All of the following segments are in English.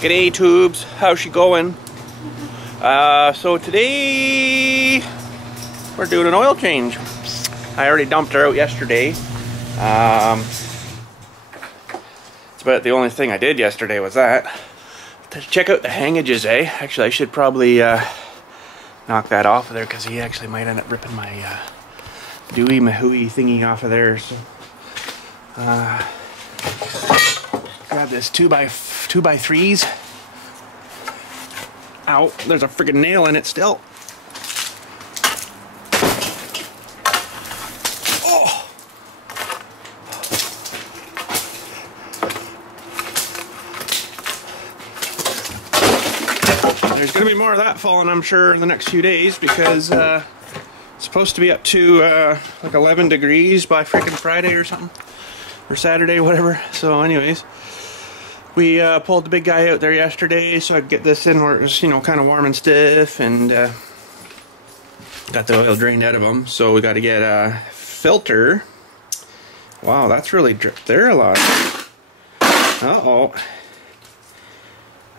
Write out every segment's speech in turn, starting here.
G'day tubes, how's she going? So today we're doing an oil change. I already dumped her out yesterday. It's about the only thing I did yesterday was that. To check out the hangages, eh? Actually, I should probably knock that off of there because he actually might end up ripping my Dewey Mahooey thingy off of there. So, grab this 2x3s. Ow, there's a freaking nail in it still. Oh! There's gonna be more of that falling, I'm sure, in the next few days because it's supposed to be up to like 11 degrees by freaking Friday or something. Or Saturday, whatever. So anyways, we pulled the big guy out there yesterday so I could get this in where it was, you know, kind of warm and stiff, and got the oil drained out of them. So we got to get a filter. Wow, that's really dripped there a lot. Uh-oh.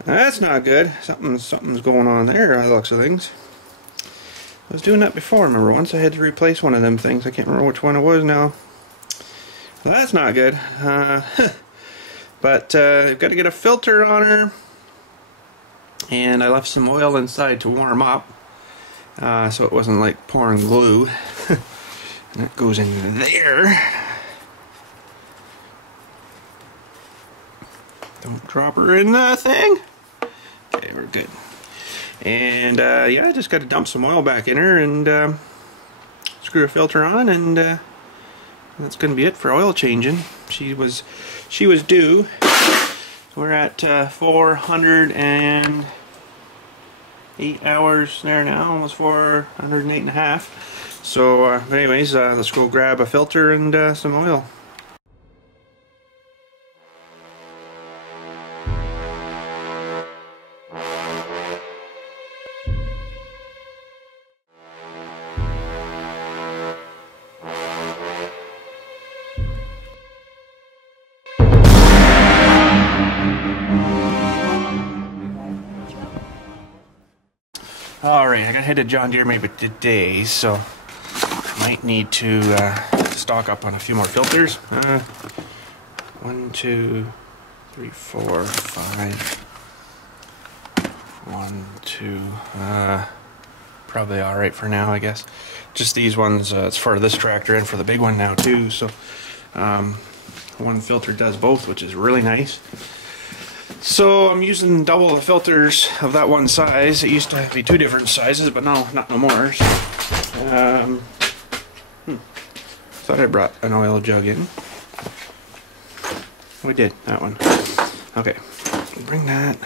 That's not good. Something's going on there by the looks of things. I was doing that before, remember once I had to replace one of them things. I can't remember which one it was now. Well, that's not good. But I've got to get a filter on her, and I left some oil inside to warm up, so it wasn't like pouring glue. And that goes in there. Don't drop her in the thing. Okay, we're good. And yeah, I just got to dump some oil back in her and screw a filter on, and that's going to be it for oil changing. She was due. We're at 408 hours there now, almost 408 and a half. So anyways, let's go grab a filter and some oil. Alright, I gotta head to John Deere maybe today, so I might need to stock up on a few more filters. 1, 2, 3, 4, 5. 1, 2. Probably alright for now, I guess. Just these ones, it's for this tractor and for the big one now too, so one filter does both, which is really nice. So I'm using double the filters of that one size. It used to be 2 different sizes, but no, not no more. So, thought I brought an oil jug in. We did, that one. Okay, bring that.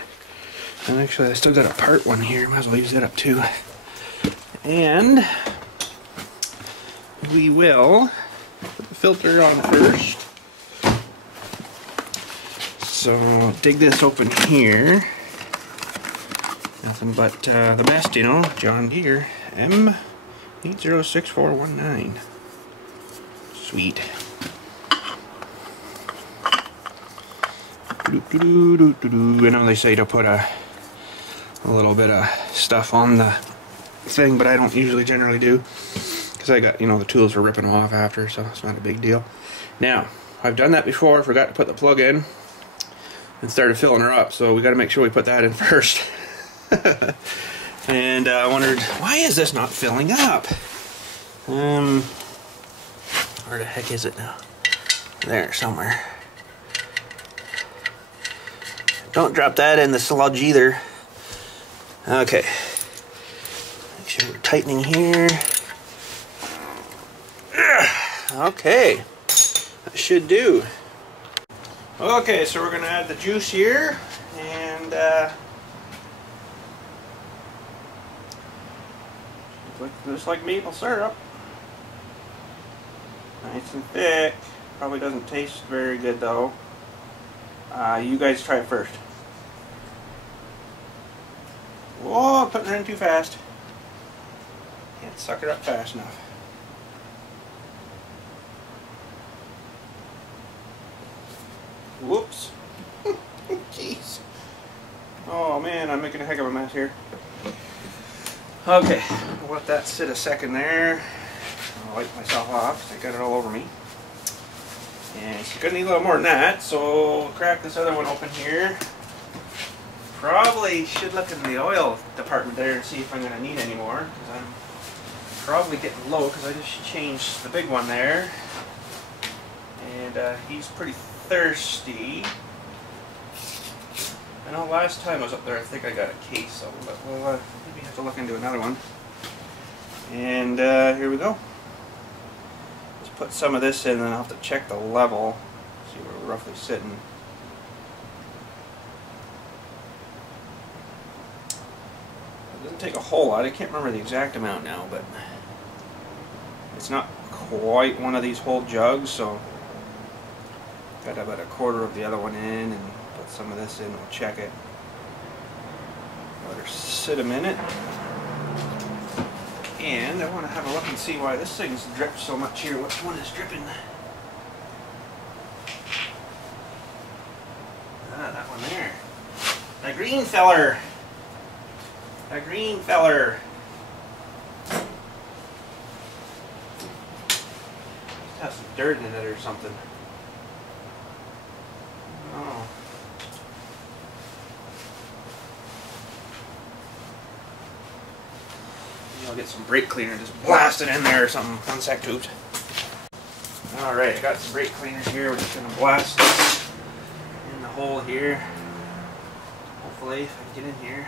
And actually I still got a part one here, might as well use that up too. And we will put the filter on first. So I'll dig this open here. Nothing but the best, you know, John Deere M806419. Sweet. I know they say to put a little bit of stuff on the thing, but I don't usually generally do because I got, you know, the tools for ripping them off after, so it's not a big deal. Now, I've done that before, forgot to put the plug in and started filling her up, so we got to make sure we put that in first. And I wondered, why is this not filling up? Where the heck is it now? There, somewhere. Don't drop that in the sludge either. Okay. Make sure we're tightening here. Okay. That should do. Okay, so we're going to add the juice here, and looks like maple syrup. Nice and thick. Probably doesn't taste very good though. You guys try it first. Whoa, putting her in too fast. Can't suck her up fast enough. Whoops. Jeez. Oh man, I'm making a heck of a mess here. Okay, I'll let that sit a second there. I'll wipe myself off because I got it all over me. And it's going to need a little more than that, so we'll crack this other one open here. Probably should look in the oil department there and see if I'm going to need any more, because I'm probably getting low because I just changed the big one there. And he's pretty thirsty. I know last time I was up there I think I got a case of them, but we'll maybe have to look into another one. And here we go. Just put some of this in and I'll have to check the level, see where we're roughly sitting. It doesn't take a whole lot, I can't remember the exact amount now, but it's not quite one of these whole jugs, so got about a quarter of the other one in and put some of this in, we'll check it. Let her sit a minute. And I want to have a look and see why this thing's dripped so much here. Which one is dripping? Ah, that one there. The green feller. The green feller. Must have some dirt in it or something. Oh. I'll get some brake cleaner and just blast it in there or something. One sec, tubes. Alright, I got some brake cleaner here. We're just going to blast this in the hole here. Hopefully, if I can get in here.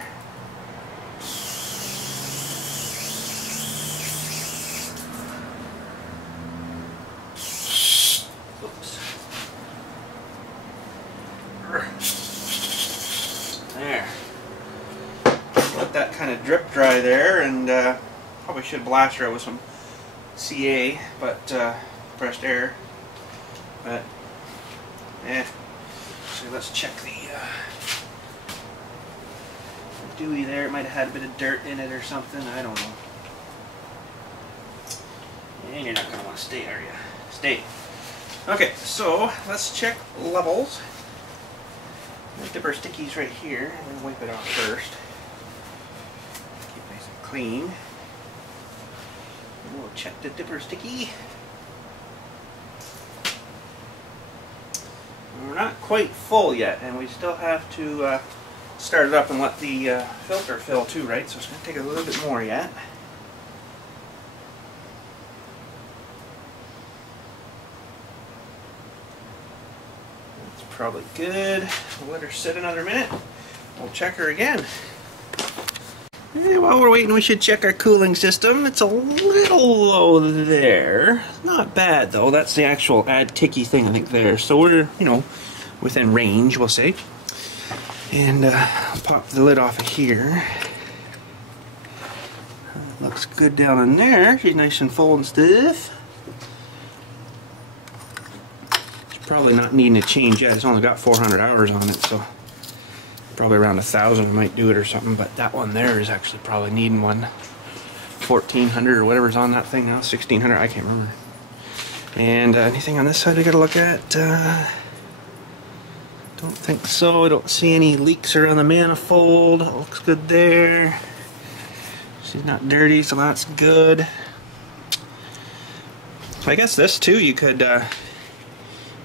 Oops. There. Let that kind of drip dry there, and probably should blast her out with some CA, but compressed air. But so let's check the dewey there. It might have had a bit of dirt in it or something. I don't know. And you're not going to want to stay, are you? Stay. Okay, so let's check levels. The dipper stickies right here. I'm going to wipe it off first. Keep it nice and clean. And we'll check the dipper sticky. We're not quite full yet, and we still have to start it up and let the filter fill too, right? So it's going to take a little bit more yet. That's probably good. We'll let her sit another minute. We'll check her again. While we're waiting, we should check our cooling system. It's a little low there. Not bad though. That's the actual add ticky thing I think there. So we're, you know, within range, we'll say. And I'll pop the lid off of here. Looks good down in there. She's nice and full and stuff. She's probably not needing a change yet. It's only got 400 hours on it, so probably around 1,000 might do it or something. But that one there is actually probably needing one. 1,400 or whatever's on that thing now. 1,600, I can't remember. And anything on this side we gotta look at? Don't think so. I don't see any leaks around the manifold. It looks good there. She's not dirty, so that's good. So I guess this too, you could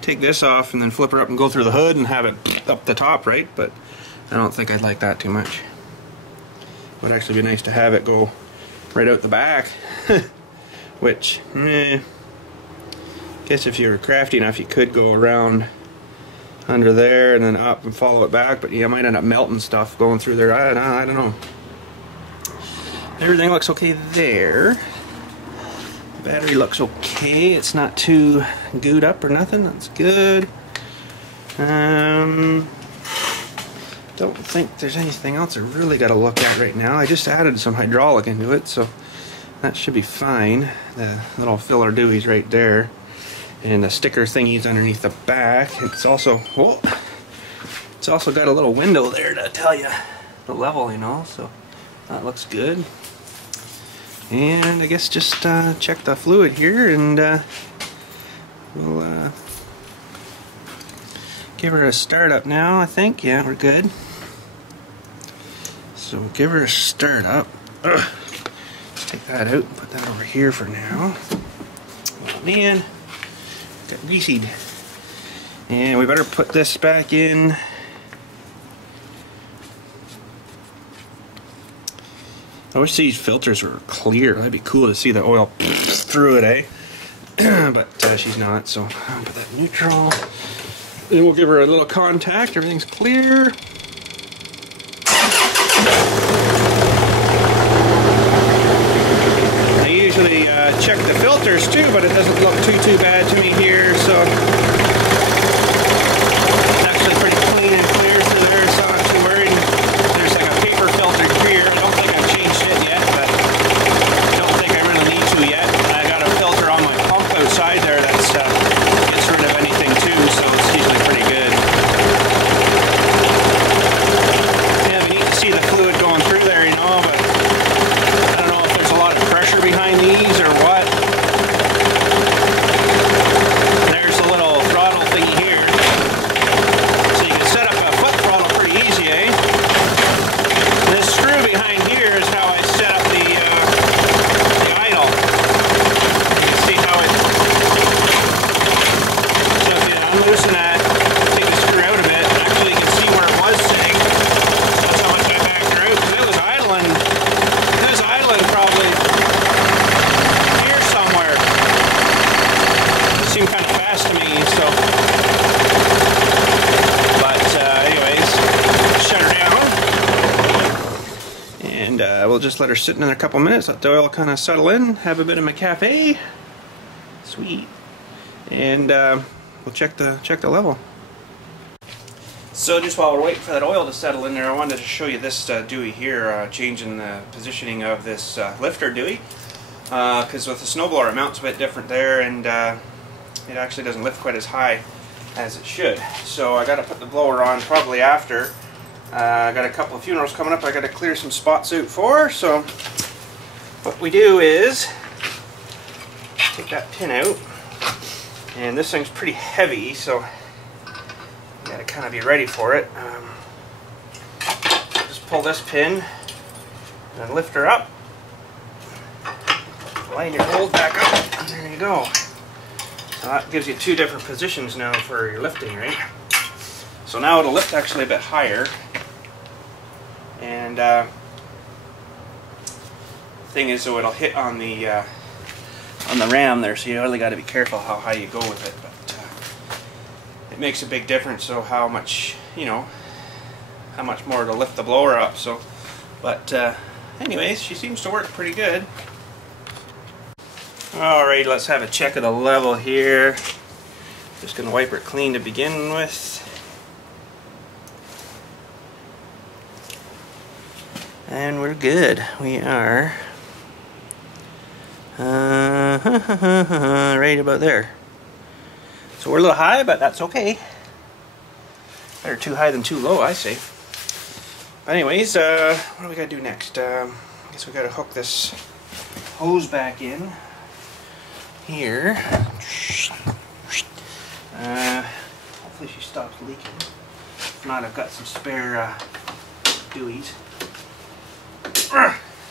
take this off and then flip her up and go through the hood and have it up the top, right? But I don't think I'd like that too much. It would actually be nice to have it go right out the back. Which, I guess if you were crafty enough, you could go around under there and then up and follow it back, but you might end up melting stuff going through there. I don't know. Everything looks okay there. Battery looks okay. It's not too gooed up or nothing. That's good. Don't think there's anything else I really got to look at right now. I just added some hydraulic into it, so that should be fine. The little filler dewey's right there. And the sticker thingy's underneath the back. It's also, whoa, it's also got a little window there to tell you the level, you know, so that looks good. And I guess just check the fluid here, and we'll give her a start up now, I think. Yeah, we're good. So we'll give her a start up. Ugh. Let's take that out and put that over here for now. Oh man, got greasied. And we better put this back in. I wish these filters were clear. That'd be cool to see the oil through it, eh? But she's not, so I'll put that neutral. Then we'll give her a little contact. Everything's clear. I usually check the filters too, but it doesn't look too bad to me here, so it's actually pretty clean and clear through there, so I'm not too worried. There's like a paper filter here. I don't think I've changed it yet, but I don't think I really need to yet. I got a filter on my pump outside there that gets rid of anything too, so it's usually pretty good. Yeah, we need to see the fluid going through there, you know, but I don't know if there's a lot of pressure behind these or what. There's a little throttle thingy here. So you can set up a foot throttle pretty easy, eh? This screw behind here is how I set up the idle. You can see how it... So if you unloosen that, take the screw out a bit, actually you can see where it was sitting. That's how much I backed her out, because it was idling. It was idling probably here somewhere. It seemed kind of fast to me, so... But anyways, shut her down. And we'll just let her sit in there a couple minutes, let the oil kind of settle in, have a bit of my cafe. Sweet. And we'll check the level. So just while we're waiting for that oil to settle in there, I wanted to show you this dewey here, changing the positioning of this lifter dewey. Because with the snowblower it mounts a bit different there, and it actually doesn't lift quite as high as it should. So I got to put the blower on probably after. I got a couple of funerals coming up I got to clear some spots out for, so what we do is take that pin out, and this thing's pretty heavy, so you got to kind of be ready for it. Just pull this pin and lift her up, line your hold back up, and there you go. So that gives you two different positions now for your lifting, right? So now it'll lift actually a bit higher. And thing is, so it'll hit on the ram there, so you really got to be careful how high you go with it. But it makes a big difference. So how much, you know, how much more to lift the blower up. So, but anyways, she seems to work pretty good. Alright, let's have a check of the level here. Just gonna wipe her clean to begin with. And we're good. We are right about there. So we're a little high, but that's okay. Better too high than too low, I say. But anyways, what do we gotta do next? I guess we gotta hook this hose back in here. Hopefully she stops leaking. If not, I've got some spare deweys.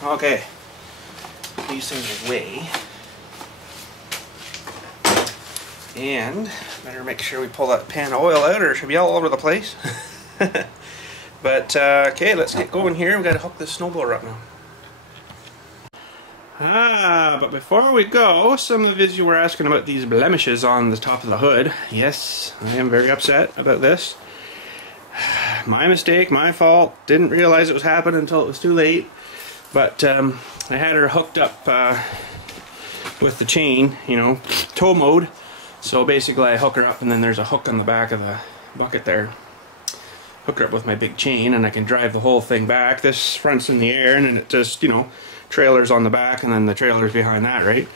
Okay, these things away, and better make sure we pull that pan of oil out or it should be all over the place. But okay, let's get going here. We've got to hook this snowblower up now. But before we go, some of you were asking about these blemishes on the top of the hood. Yes, I am very upset about this. My mistake, my fault. Didn't realize it was happening until it was too late. But I had her hooked up with the chain, you know, tow mode. So basically I hook her up, and then there's a hook on the back of the bucket there. Hook her up with my big chain, and I can drive the whole thing back. This front's in the air, and then it just, you know, trailers on the back, and then the trailer's behind that, right?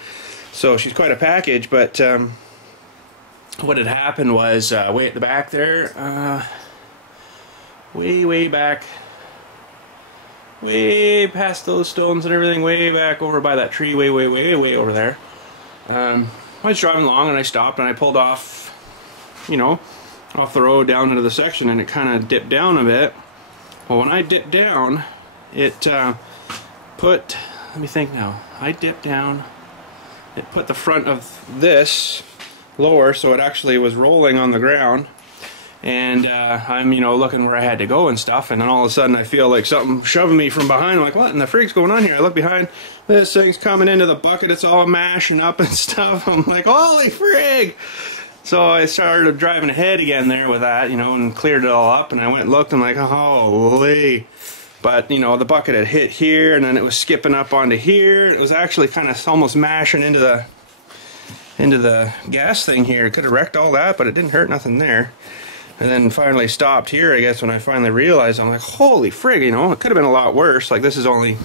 So she's quite a package, but what had happened was way at the back there, way back, way past those stones and everything, way back over by that tree, way over there. I was driving along and I stopped and I pulled off, you know, off the road down into the section, and it kind of dipped down a bit. Well, when I dipped down, it put, let me think now, I dipped down, it put the front of this lower so it actually was rolling on the ground. And I'm, you know, looking where I had to go and stuff, and then all of a sudden I feel like something shoving me from behind. I'm like, what in the freak's going on here? I look behind, this thing's coming into the bucket, it's all mashing up and stuff. I'm like, holy frig! So I started driving ahead again there with that, you know, and cleared it all up, and I went and looked, and I'm like, holy. But, you know, the bucket had hit here, and then it was skipping up onto here. It was actually kind of almost mashing into the gas thing here. It could have wrecked all that, but it didn't hurt nothing there. And then finally stopped here, I guess, when I finally realized. I'm like, holy frig, you know, it could have been a lot worse. Like, this is only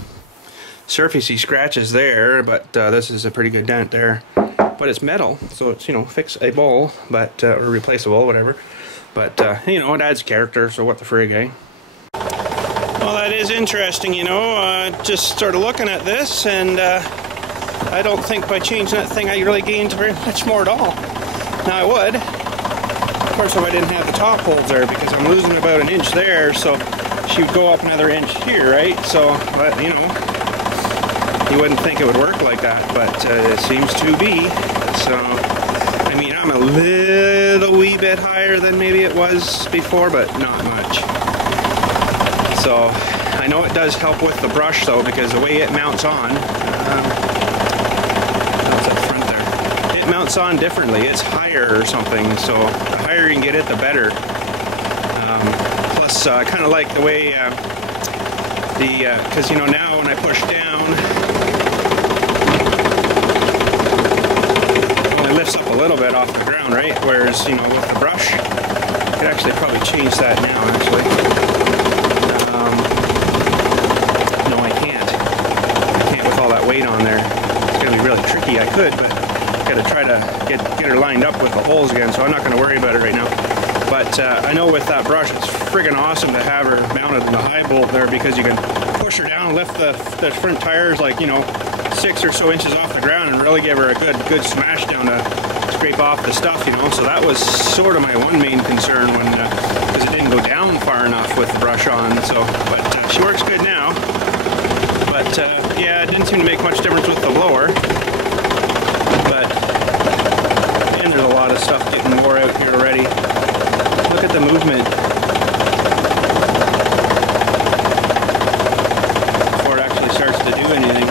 surfacey scratches there, but this is a pretty good dent there. But it's metal, so it's, you know, fixable, but, or replaceable, whatever. But, you know, it adds character, so what the frig, eh? Well, that is interesting, you know, just sort of looking at this, and I don't think by changing that thing I really gained very much more at all. Now, I would. Of course, if I didn't have the top holes there, because I'm losing about an inch there, so she would go up another inch here, right? So, but, you know, you wouldn't think it would work like that, but it seems to be. So, I mean, I'm a little wee bit higher than maybe it was before, but not much. So, I know it does help with the brush, though, because the way it mounts on, mounts on differently. It's higher or something, so the higher you can get it, the better. Plus, I kind of like the way because, you know, now when I push down, it only lifts up a little bit off the ground, right? Whereas, you know, with the brush, I could actually probably change that now, actually. No, I can't. I can't with all that weight on there. It's going to be really tricky. I could, but to try to get her lined up with the holes again, so I'm not going to worry about it right now. But I know with that brush, it's friggin' awesome to have her mounted in the high bolt there, because you can push her down, lift the front tires like, you know, 6 or so inches off the ground, and really give her a good smash down to scrape off the stuff, you know. So that was sort of my one main concern when, because it didn't go down far enough with the brush on. So, but she works good now. But yeah, it didn't seem to make much difference with the blower. But, and there's a lot of stuff getting wore out here already. Look at the movement. Before it actually starts to do anything.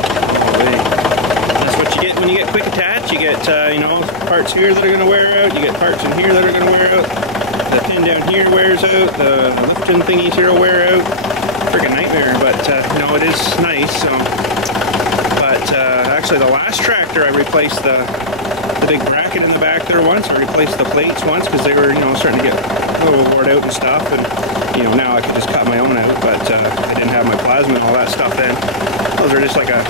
That's what you get when you get quick attach. You get, you know, parts here that are going to wear out. You get parts in here that are going to wear out. The pin down here wears out. The lifting thingies here will wear out. Friggin' nightmare, but, you know, it is nice, so. Actually, the last tractor, I replaced the big bracket in the back there once. I replaced the plates once because they were, you know, starting to get a little worn out and stuff. And, you know, now I could just cut my own out, but I didn't have my plasma and all that stuff then. Those are just like a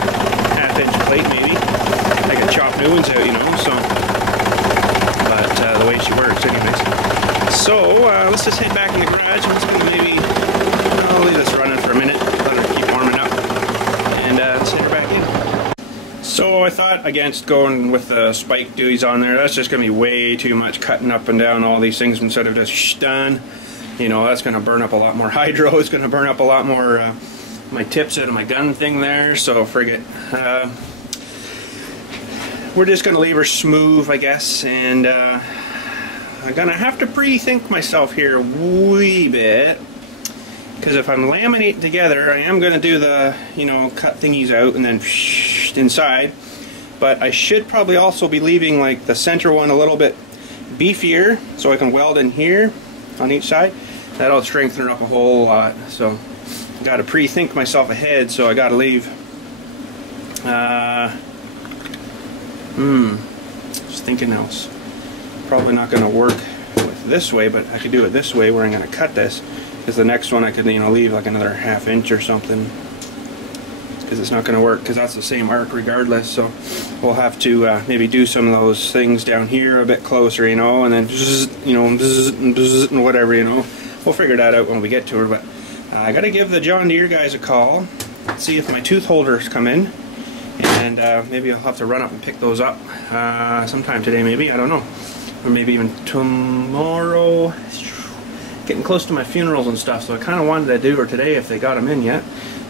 half-inch plate, maybe. I could chop new ones out, you know, so. But the way she works, anyways. So, let's just head back in the garage. I'm just going to maybe, I'll leave this running for a minute, let her keep warming up, and let's head her back in. So I thought against going with the spike dewey's on there. That's just going to be way too much cutting up and down all these things instead of just done. You know, that's going to burn up a lot more hydro. It's going to burn up a lot more my tips out of my gun thing there. So forget. We're just going to leave her smooth, I guess. And I'm going to have to pre-think myself here a wee bit. Because if I'm laminating together, I am going to do the, you know, cut thingies out and then inside. But I should probably also be leaving like the center one a little bit beefier so I can weld in here on each side. That'll strengthen her up a whole lot. So I got to pre-think myself ahead, so I got to leave. Just thinking else. Probably not going to work with this way, but I could do it this way where I'm going to cut this. Because the next one I could, you know, leave like another ½ inch or something. Because it's not going to work, because that's the same arc regardless. So we'll have to maybe do some of those things down here a bit closer, you know, and then you know, and whatever, you know. We'll figure that out when we get to her. But I got to give the John Deere guys a call, see if my tooth holders come in, and maybe I'll have to run up and pick those up sometime today, maybe, I don't know, or maybe even tomorrow. Getting close to my funerals and stuff, so I kind of wanted to do her today if they got them in yet.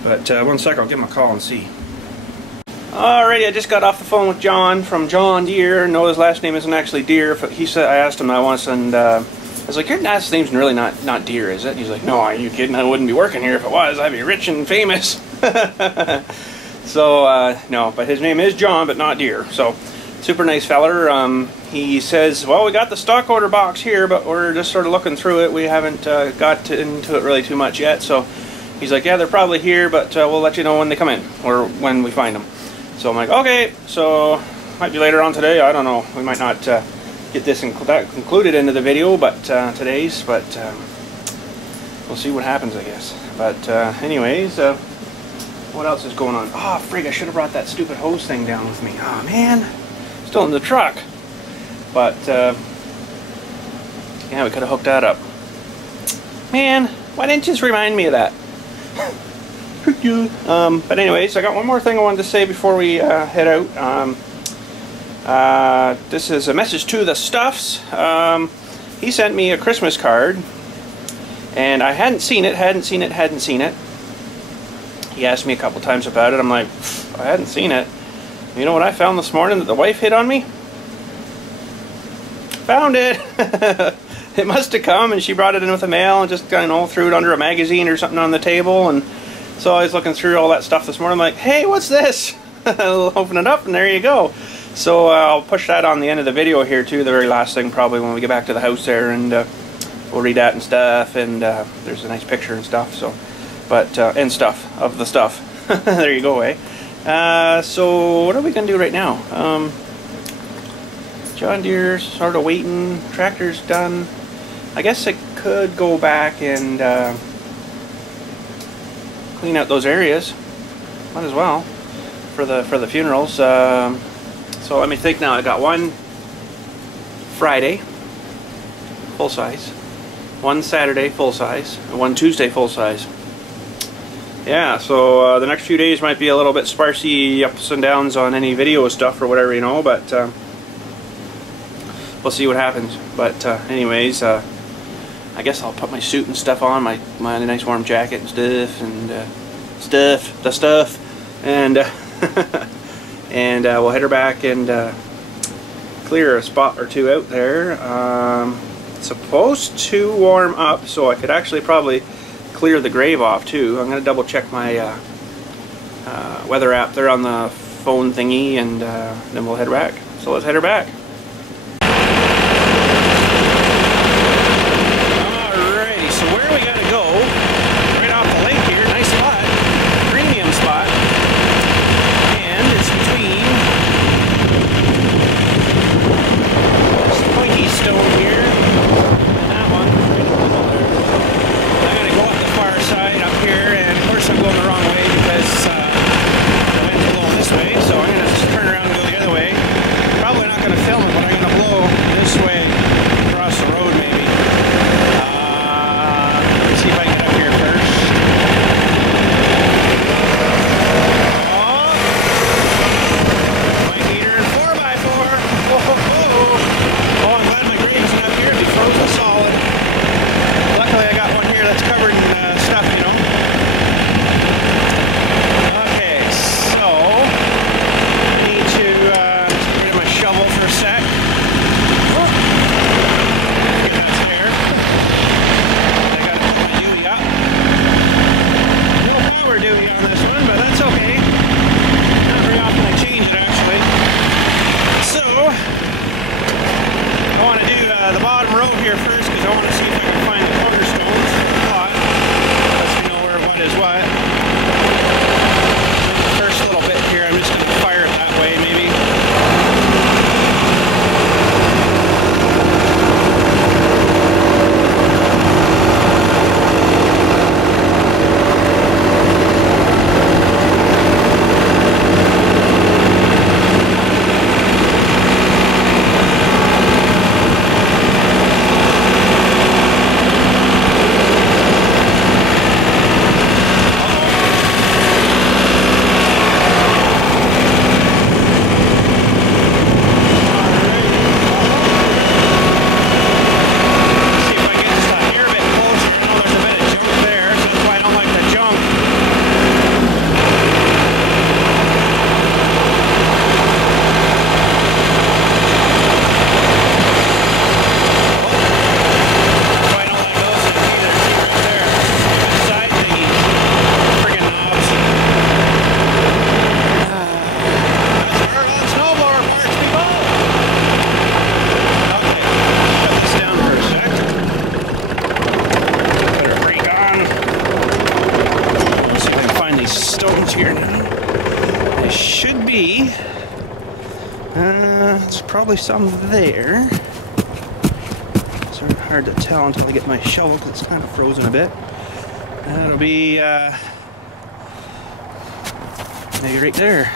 But one sec, I'll give him a call and see. Alrighty, I just got off the phone with John from John Deere. No, his last name isn't actually Deere. He said, I asked him that once, and I was like, your last name's really not Deere, is it? And he's like, no, are you kidding? I wouldn't be working here if it was. I'd be rich and famous. So, no, but his name is John, but not Deere. So, super nice feller. He says, well, we got the stock order box here, but we're just sort of looking through it. We haven't got into it really too much yet. So, he's like, yeah, they're probably here, but we'll let you know when they come in, or when we find them. So I'm like, okay, so might be later on today, I don't know. We might not get this included into the video, but today's, but we'll see what happens, I guess. But anyways, what else is going on? Oh, frig, I should have brought that stupid hose thing down with me. Oh, man, still in the truck. But, yeah, we could have hooked that up. Man, why didn't you just remind me of that? But anyways, I got one more thing I wanted to say before we head out. This is a message to the STUFFZ. He sent me a Christmas card, and I hadn't seen it. He asked me a couple times about it. I'm like, I hadn't seen it. You know what I found this morning that the wife hid on me? Found it! It must have come, and she brought it in with the mail and just kind of threw it under a magazine or something on the table. And so I was looking through all that stuff this morning. I'm like, hey, what's this? I'll open it up, and there you go. So I'll push that on the end of the video here too, the very last thing probably when we get back to the house there, and we'll read that and stuff, and there's a nice picture and stuff. So, but and stuff of the stuff. There you go, eh? So what are we gonna do right now? John Deere's sort of waiting. Tractor's done. I guess I could go back and clean out those areas. Might as well for the funerals. So let me think now. I got one Friday full size, one Saturday full size, and one Tuesday full size. Yeah, so the next few days might be a little bit sparsy, ups and downs on any video stuff or whatever, you know, but we'll see what happens. But anyways, I guess I'll put my suit and stuff on, my nice warm jacket and stuff, and the stuff, and and we'll head her back and clear a spot or two out there. It's supposed to warm up, so I could actually probably clear the grave off too. I'm going to double check my weather app there on the phone thingy, and then we'll head back. So let's head her back. Alrighty, so where we got to go, right off the lake here, nice spot, premium spot, and it's between this pointy stone here and that one right in the middle there. I got to go up the far side up here, and of course I'm going the wrong way because the wind's blowing this way, so I'm going to turn around and go the other way. Probably not going to film roads here now. There should be. There's probably some there. It's sort of hard to tell until I get my shovel because it's kind of frozen a bit. That'll be maybe right there.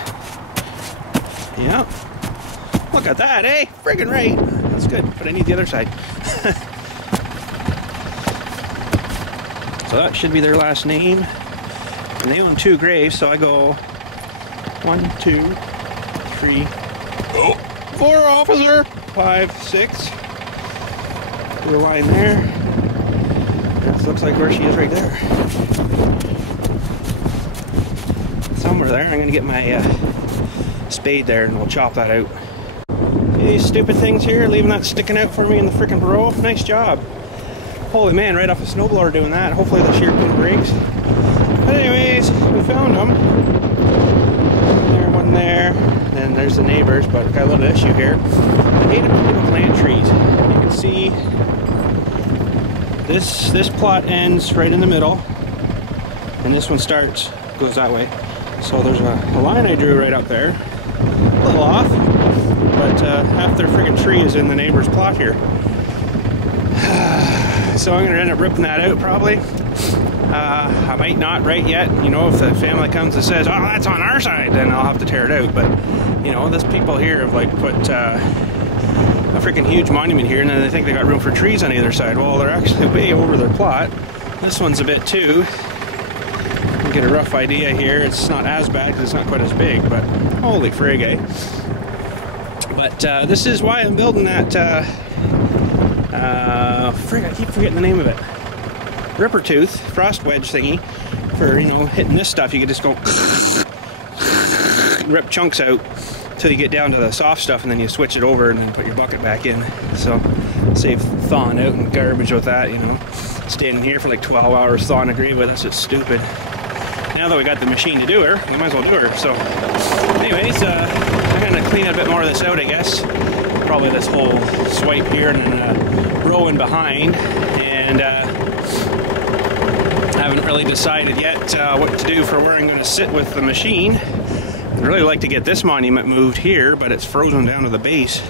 Yep. Look at that, eh? Friggin' right. That's good, but I need the other side. So that should be their last name. And they own 2 graves, so I go 1, 2, 3, 4, officer, 5, 6. Do a line there. That looks like where she is right there. Somewhere there. I'm gonna get my spade there and we'll chop that out. These stupid things here, leaving that sticking out for me in the frickin' row. Nice job. Holy man, right off a snowblower doing that. Hopefully the shear pin breaks. But anyways, we found them. One there. Then there's the neighbors, but we've got a little issue here. I hate to plant trees. You can see this plot ends right in the middle, and this one goes that way. So there's a line I drew right up there, a little off, but half their friggin' tree is in the neighbor's plot here. So I'm going to end up ripping that out probably. I might not right yet. You know, if the family comes and says, oh, that's on our side, then I'll have to tear it out. But, you know, this people here have like put a freaking huge monument here, and then they think they got room for trees on either side. Well, they're actually way over their plot. This one's a bit too. You get a rough idea here. It's not as bad because it's not quite as big, but holy frig, eh? But this is why I'm building that frig, I keep forgetting the name of it. Ripper tooth, frost wedge thingy for, you know, hitting this stuff. You can just go rip chunks out till you get down to the soft stuff, and then you switch it over and then put your bucket back in. So save thawing out and garbage with that, you know. Standing here for like 12 hours thawing a grave with us, it's stupid. Now that we got the machine to do her, we might as well do her. So anyways, I'm gonna clean a bit more of this out, I guess. Probably this whole swipe here and then row in behind, and I haven't really decided yet what to do for where I'm going to sit with the machine. I'd really like to get this monument moved here, but it's frozen down to the base.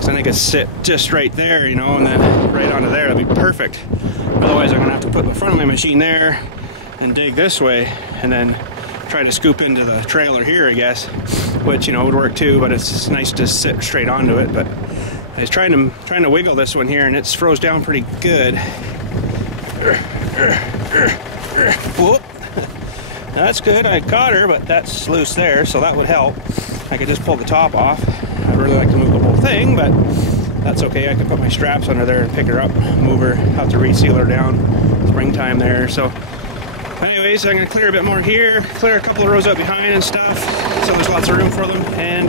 So then I could sit just right there, you know, and then right onto there. That'd be perfect. Otherwise, I'm going to have to put the front of my machine there and dig this way, and then try to scoop into the trailer here, I guess, which, you know, would work too, but it's nice to sit straight onto it. But I was trying to wiggle this one here, and it's froze down pretty good. Whoop. That's good. I caught her, but that's loose there, so that would help. I could just pull the top off. I'd really like to move the whole thing, but that's okay. I can put my straps under there and pick her up, move her, have to reseal her down. Springtime there, so anyways, I'm going to clear a bit more here, clear a couple of rows out behind and stuff, so there's lots of room for them, and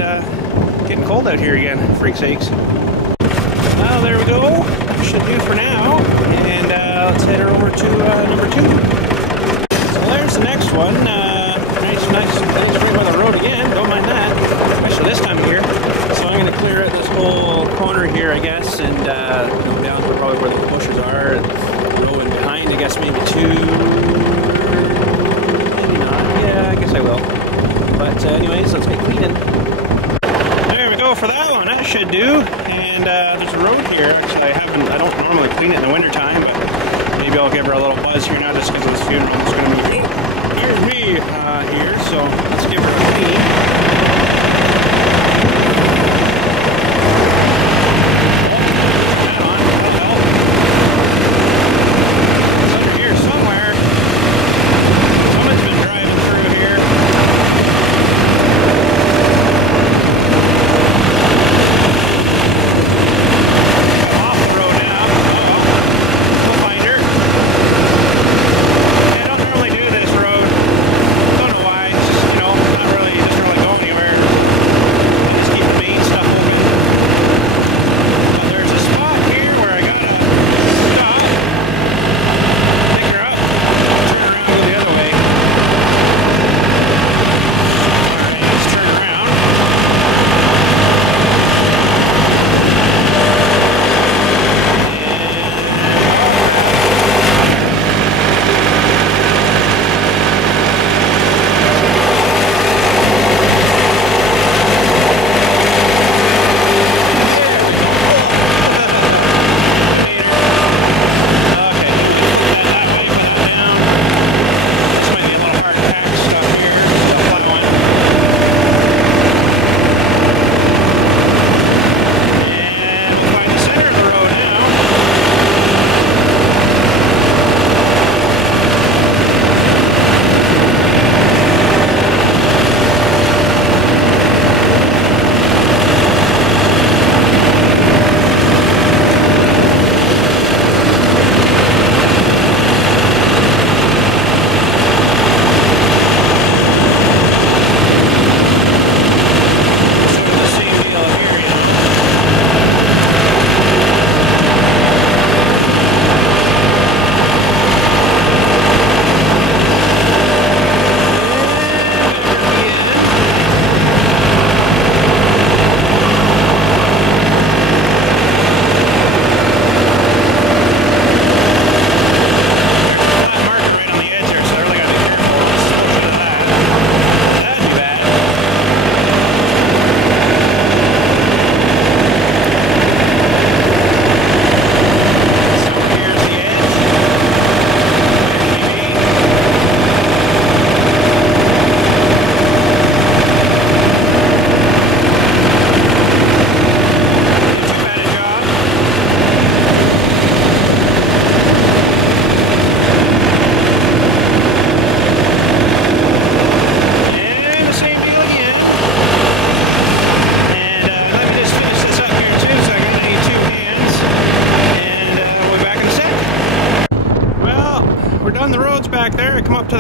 getting cold out here again, freak sakes. Well, there we go. Should do for now, and let's head her over to number 2. So there's the next one. Nice right by the road again, don't mind that, especially this time of year. So I'm going to clear out this whole corner here, I guess, and go down to probably where the bushes are, and go in behind, I guess maybe 2. Yeah, I guess I will. But anyways, let's get cleaning. There we go for that one. That should do. And there's a road here. Actually, I don't normally clean it in the winter time, but maybe I'll give her a little buzz here now just because of this funeral. I'm just going to move. Here's me here, so let's give her a clean.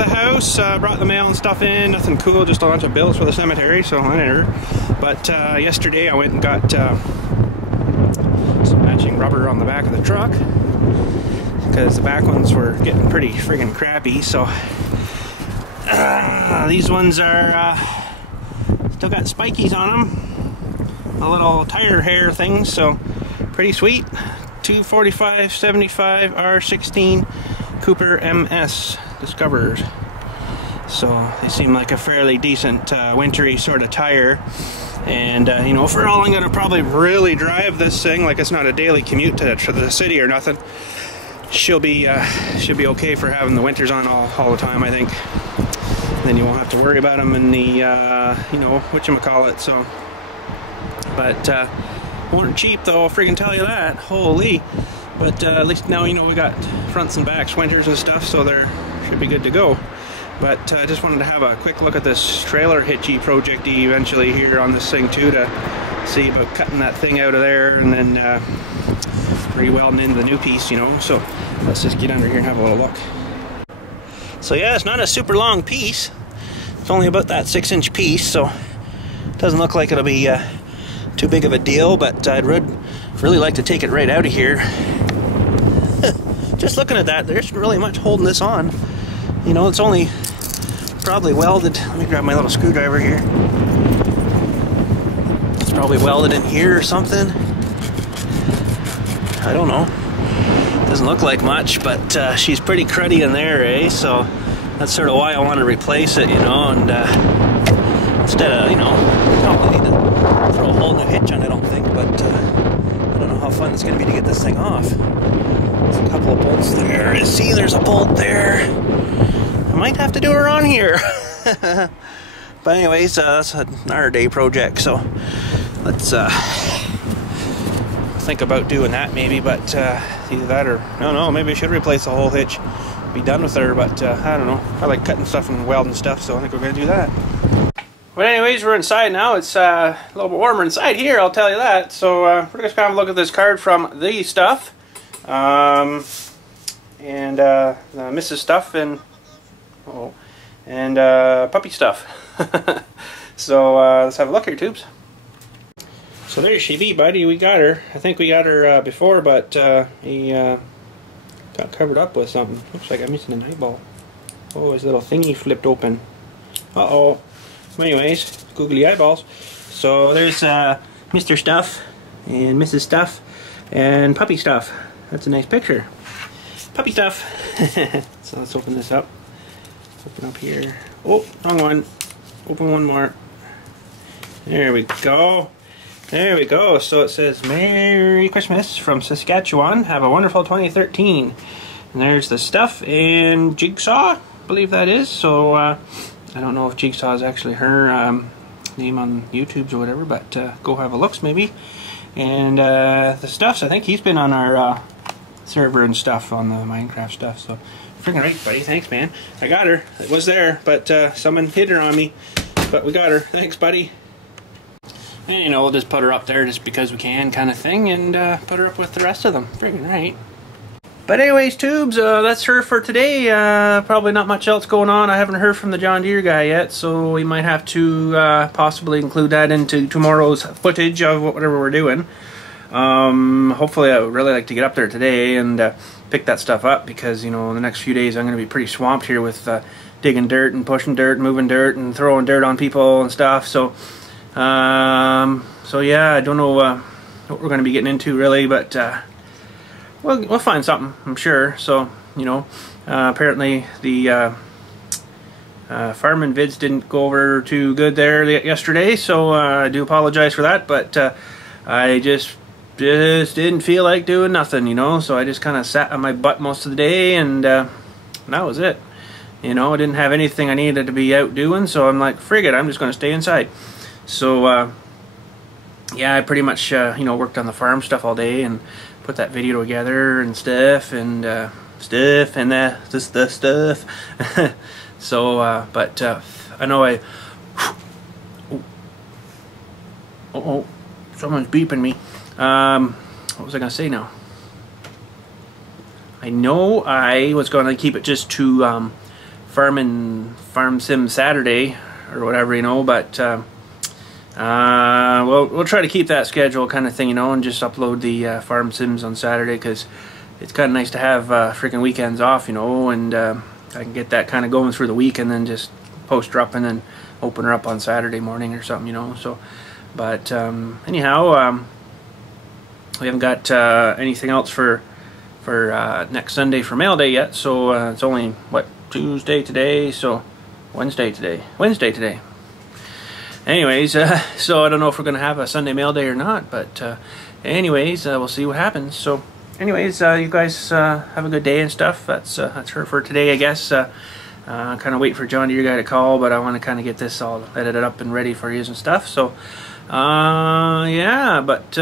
house, brought the mail and stuff in, nothing cool, just a bunch of bills for the cemetery, so whatever. But yesterday I went and got some matching rubber on the back of the truck, because the back ones were getting pretty friggin' crappy, so these ones are still got spikies on them, a little tire hair things, so pretty sweet. 245/75 R16 Cooper MS Discoverers. So they seem like a fairly decent wintry sort of tire. And you know, for all I'm gonna probably really drive this thing, like it's not a daily commute to the city or nothing, should be okay for having the winters on all the time, I think. And then you won't have to worry about them in the you know, whatchamacallit. So, but weren't cheap though, I'll friggin' tell you that. Holy. But at least now, you know, we got fronts and backs, winters and stuff, so they should be good to go. But I just wanted to have a quick look at this trailer hitchy project-y eventually here on this thing too, to see about cutting that thing out of there and then re-welding into the new piece, you know. So let's just get under here and have a little look. So yeah, it's not a super long piece. It's only about that 6-inch piece, so it doesn't look like it'll be too big of a deal, but I'd really like to take it right out of here. Just looking at that, there isn't really much holding this on. You know, it's only probably welded. Let me grab my little screwdriver here. It's probably welded in here or something. I don't know. Doesn't look like much, but she's pretty cruddy in there, eh? So that's sort of why I want to replace it, you know, and instead of, you know, I don't really need to throw a whole new hitch on, I don't think, but I don't know how fun it's going to be to get this thing off. There's a couple of bolts there. See, there's a bolt there. I might have to do her on here. But anyways, that's another day project, so let's think about doing that maybe, but either that or, no, maybe I should replace the whole hitch, be done with her, but I don't know. I like cutting stuff and welding stuff, so I think we're going to do that. But anyways, we're inside now. It's a little bit warmer inside here, I'll tell you that. So we're just going to have a look at this card from the Stuff. And Mrs. Stuff and Puppy Stuff. So let's have a look here, tubes. So there she be, buddy. We got her. I think we got her before, but he got covered up with something. Looks like I'm missing an eyeball. Oh, his little thingy flipped open. Uh-oh. Anyways, googly eyeballs. So there's Mr. Stuff and Mrs. Stuff and Puppy Stuff. That's a nice picture. Puppy Stuff. So let's open this up. Open up here. Oh, wrong one. Open one more. There we go. There we go. So it says, Merry Christmas from Saskatchewan. Have a wonderful 2013. And there's the Stuff and Jigsaw, I believe that is. So I don't know if Jigsaw is actually her name on YouTube or whatever, but go have a look maybe. And the Stuffs, I think he's been on our server and stuff on the Minecraft stuff. So freaking right, buddy. Thanks, man. I got her. It was there, but someone hid her on me. But we got her. Thanks, buddy. And you know, we'll just put her up there just because we can, kind of thing, and put her up with the rest of them. Freaking right. But anyways, tubes, that's her for today. Probably not much else going on. I haven't heard from the John Deere guy yet, so we might have to possibly include that into tomorrow's footage of whatever we're doing. Hopefully, I would really like to get up there today and pick that stuff up, because, you know, in the next few days I'm going to be pretty swamped here with digging dirt and pushing dirt, moving dirt, and throwing dirt on people and stuff. So, so yeah, I don't know what we're going to be getting into really, but we'll find something, I'm sure. So, you know, apparently the farming vids didn't go over too good there yesterday, so I do apologize for that, but I just didn't feel like doing nothing, you know, so I just kind of sat on my butt most of the day, and that was it. You know, I didn't have anything I needed to be out doing, so I'm like, frig it, I'm just going to stay inside. So, yeah, I pretty much, you know, worked on the farm stuff all day and put that video together and stuff, and the stuff. So, but I know oh, someone's beeping me. What was I gonna say now? I know I was gonna keep it just to farm sim Saturday or whatever, you know, but we'll try to keep that schedule kind of thing, you know, and just upload the farm sims on Saturday, because it's kind of nice to have freaking weekends off, you know, and I can get that kind of going through the week and then just post her up and then open her up on Saturday morning or something, you know. So, but anyhow, we haven't got anything else for next Sunday for mail day yet, so it's only, what, Tuesday today, so Wednesday today. Anyways, so I don't know if we're gonna have a Sunday mail day or not, but anyways, we'll see what happens. So anyways, you guys have a good day and stuff. That's her for today, I guess. Kind of wait for John Deere guy to call, but I want to kind of get this all edited up and ready for you and stuff. So yeah, but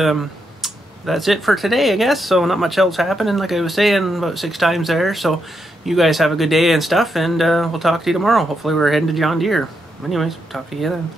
that's it for today, I guess. So not much else happening, like I was saying about 6 times there. So you guys have a good day and stuff, and we'll talk to you tomorrow. Hopefully we're heading to John Deere. Anyways, talk to you then.